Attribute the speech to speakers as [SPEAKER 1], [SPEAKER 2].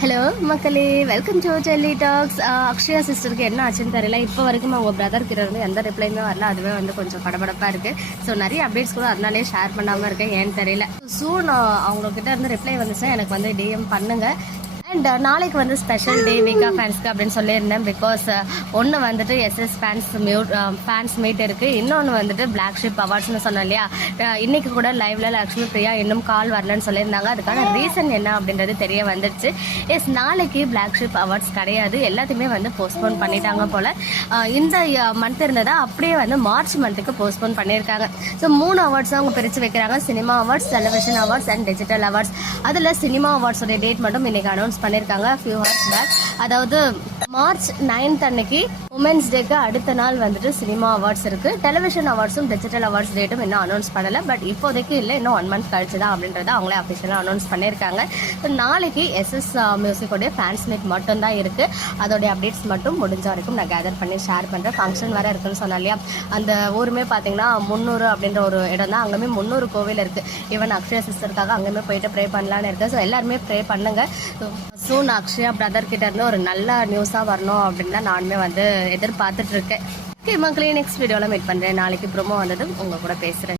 [SPEAKER 1] Hello மக்களே. Welcome to Delhi talks Akshaya சிஸ்டருக்கு என்ன ஆச்சுன்னு தெரியல. இப்போ வரைக்கும் அவங்க பிரதர் கிட்ட இருந்து எந்த ரிப்ளைமே வரல. அதுவே வந்து கொஞ்சம் படபடப்பாக இருக்குது ஸோ நிறைய அப்டேட்ஸ் கூட அதனாலே ஷேர் பண்ணாமல் இருக்கேன். ஏன்னு தெரியல. ஸோ நான் அவங்கக்கிட்ட இருந்து ரிப்ளை வந்துச்சுன்னா எனக்கு வந்து டிஎம் பண்ணுங்கள் அண்ட் uh, நாளைக்கு வந்து ஸ்பெஷல் டே வீக்கா ஃபேன்ஸ்க்கு அப்படின்னு சொல்லியிருந்தேன். பிகாஸ் uh, ஒன்று வந்துட்டு SS fans mute fans meet uh, இருக்குது இன்னொன்று வந்துட்டு பிளாக் ஷிப் அவார்ட்ஸ்னு சொன்னோம் இல்லையா? இன்னைக்கு கூட லைவ்ல லக்ஷ்மி பிரியா இன்னும் கால் வரலன்னு சொல்லியிருந்தாங்க. அதுக்கான ரீசன் என்ன அப்படின்றது தெரிய வந்துடுச்சு எஸ் நாளைக்கு பிளாக் ஷிப் அவார்ட்ஸ் கிடையாது. எல்லாத்தையுமே வந்து போஸ்ட்போன் பண்ணிட்டாங்க போல. இந்த மந்த் இருந்ததா அப்படியே வந்து மார்ச் மந்த்துக்கு போஸ்ட்போன் பண்ணியிருக்காங்க. ஸோ மூணு அவார்ட்ஸ் அவங்க பிரித்து வைக்கிறாங்க. Cinema awards television awards and digital awards அதில் சினிமா அவார்ட்ஸோட டேட் மட்டும் இன்னைக்கு அனௌன்ஸ் பண்ணியிருக்காங்க ஃபியூ ஹவர்ஸ் பேக் அதாவது மார்ச் நைன்த் அன்னைக்கு உமன்ஸ் டேக்கு அடுத்த நாள் வந்துட்டு சினிமா அவார்ட்ஸ் இருக்கு. டெலிவிஷன் அவார்ட்ஸும் டிஜிட்டல் அவார்ட்ஸ் டேட்டும் இன்னும் அனௌன்ஸ் பண்ணல. பட் இப்போதைக்கு இல்லை இன்னும் ஒன் மந்த் கழிச்சு தான் அப்படின்றத அவங்களே அஃபிஷியலாக அனௌன்ஸ் பண்ணியிருக்காங்க ஸோ நாளைக்கு எஸ்எஸ் மியூசிக்கோடைய ஃபேன்ஸ் மீட் மட்டும்தான் இருக்குது இருக்கு. அதோடைய அப்டேட்ஸ் மட்டும் முடிஞ்ச வரைக்கும் நான் கேதர் பண்ணி ஷேர் பண்ணுறேன் ஃபங்க்ஷன் வேற இருக்குன்னு சொன்னேன் இல்லையா? அந்த ஊருமே பார்த்தீங்கன்னா முந்நூறு அப்படின்ற ஒரு இடம் தான். அங்கேயுமே முந்நூறு கோவில் இருக்கு. ஈவன் அக்ஷயா சிஸ்டருக்காக அங்கேயுமே போயிட்டு ப்ரே பண்ணலான்னு இருக்கேன். ஸோ எல்லாருமே ப்ரே பண்ணுங்க சூன் அக்ஷயா பிரதர் கிட்ட இருந்து ஒரு நல்ல நியூஸாக வரணும் அப்படின்னு தான் நானுமே வந்து எதிர்பார்த்துட்டு இருக்கேன். ஓகே மக்களே நெக்ஸ்ட் வீடியோவில் மீட் பண்ணுறேன் நாளைக்கு ப்ரோமோ வந்ததும் உங்கள் கூட பேசுகிறேன்